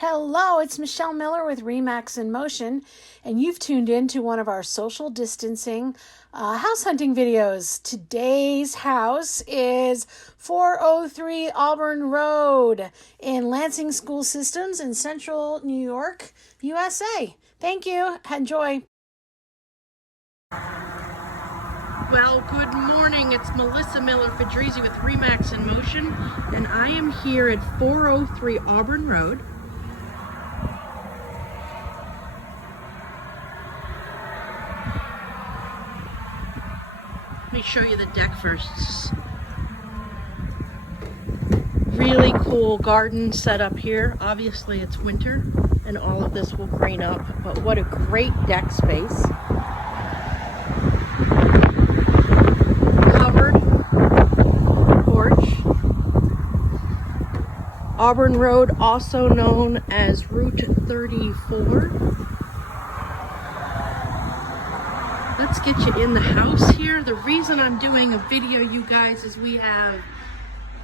Hello, it's Michelle Miller with Remax in Motion, and you've tuned in to one of our social distancing house hunting videos. Today's house is 403 Auburn Road in Lansing School Systems in Central New York, USA. Thank you. Enjoy. Well, good morning. It's Melissa Miller FEDRIZZI with Remax in Motion, and I am here at 403 Auburn Road. Let me show you the deck first. Really cool garden set up here. Obviously it's winter and all of this will green up, but what a great deck space. Covered porch. Auburn Road, also known as Route 34. Let's get you in the house here. The reason I'm doing a video, you guys, is we have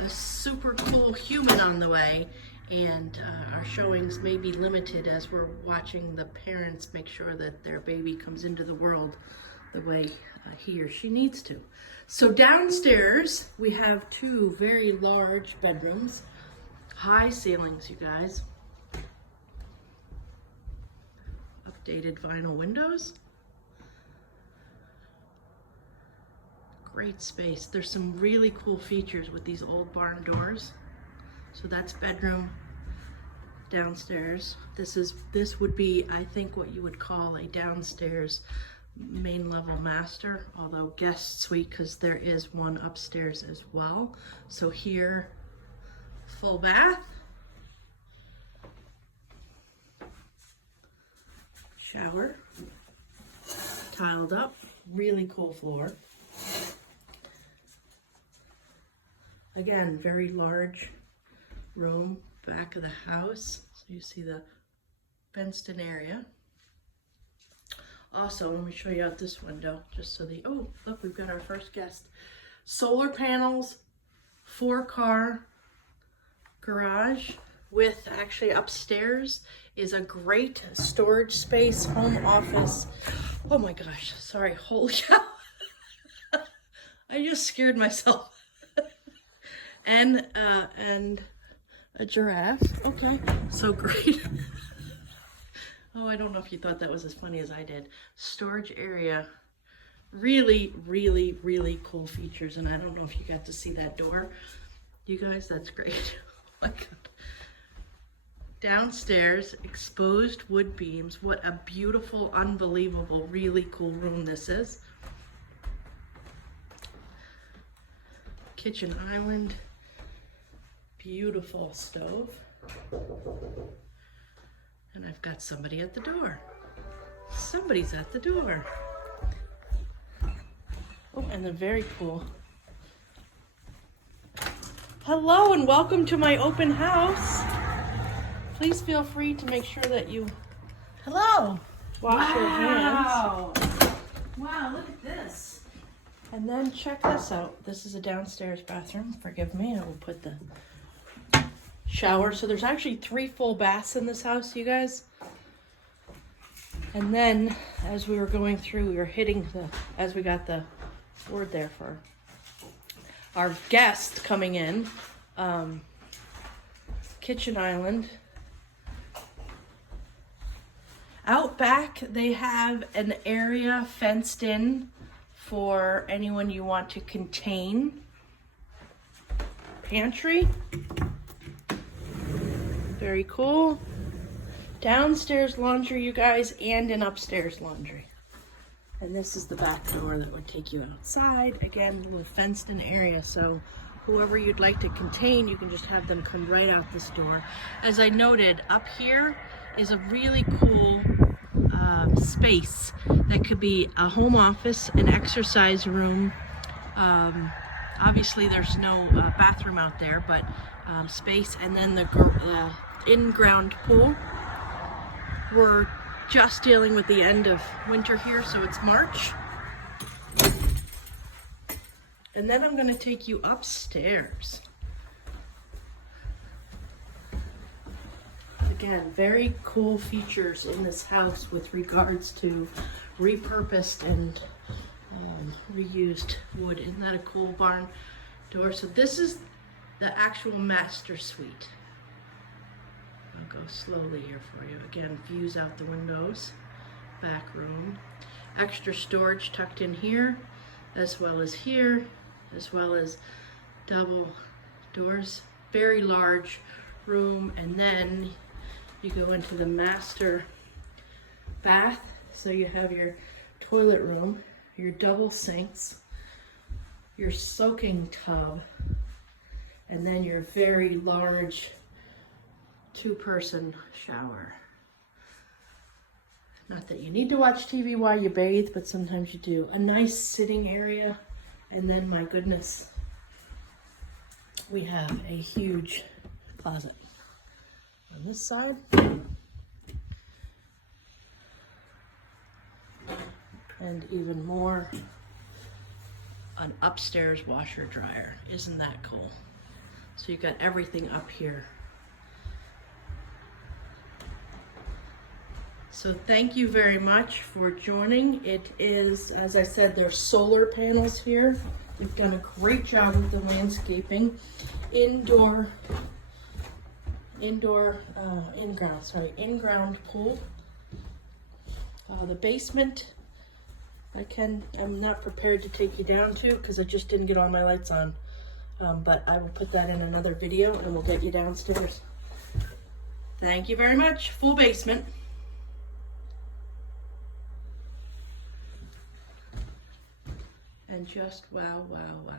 a super cool human on the way, and our showings may be limited as we're watching the parents make sure that their baby comes into the world the way he or she needs to. So downstairs we have two very large bedrooms, high ceilings, you guys, updated vinyl windows. Great space. There's some really cool features with these old barn doors. So that's bedroom downstairs. This would be, I think, what you would call a downstairs main level master, although guest suite, because there is one upstairs as well. So here, full bath, shower, tiled up, really cool floor. Again, very large room, back of the house. So you see the fenced-in area. Also, let me show you out this window, just so oh, look, we've got our first guest. Solar panels, 4-car garage with actually upstairs is a great storage space, home office. Oh my gosh, sorry, holy cow. I just scared myself. And a giraffe. Okay, so great. Oh, I don't know if you thought that was as funny as I did. Storage area, really, really, really cool features. And I don't know if you got to see that door. You guys, that's great. Oh my God. Downstairs, exposed wood beams. What a beautiful, unbelievable, really cool room this is. Kitchen island. Beautiful stove. And I've got somebody at the door. Somebody's at the door. Oh, and a very cool. Hello and welcome to my open house. Please feel free to make sure that you Hello. wash your hands. Wow, look at this. And then check this out. This is a downstairs bathroom. Forgive me, I will put the shower. So there's actually 3 full baths in this house, you guys. And then as we were going through, we were hitting as we got the word there for our guest coming in. Kitchen island. Out back, they have an area fenced in for anyone you want to contain. Pantry. Very cool. Downstairs laundry, you guys, and an upstairs laundry. And this is the back door that would take you outside. Again, a little fenced in area, so whoever you'd like to contain, you can just have them come right out this door. As I noted, up here is a really cool space that could be a home office, an exercise room. Obviously there's no bathroom out there, but space, and then the in-ground pool. We're just dealing with the end of winter here, so it's March. And then I'm going to take you upstairs. The again, very cool features in this house with regards to repurposed and reused wood. Isn't that a cool barn door? So this is the actual master suite. I'll go slowly here for you. Again, views out the windows, back room, extra storage tucked in here, as well as here, as well as double doors, very large room. And then you go into the master bath. So you have your toilet room, your double sinks, your soaking tub, and then your very large two-person shower. Not that you need to watch TV while you bathe, but sometimes you do. A nice sitting area, and then, my goodness, we have a huge closet on this side. And even more, an upstairs washer dryer. Isn't that cool? So you've got everything up here. So thank you very much for joining. It is, as I said, there's solar panels here. We've done a great job with the landscaping. In-ground pool. The basement, I'm not prepared to take you down to because I just didn't get all my lights on. But I will put that in another video and we'll get you downstairs. Thank you very much. Full basement. And just wow, wow, wow.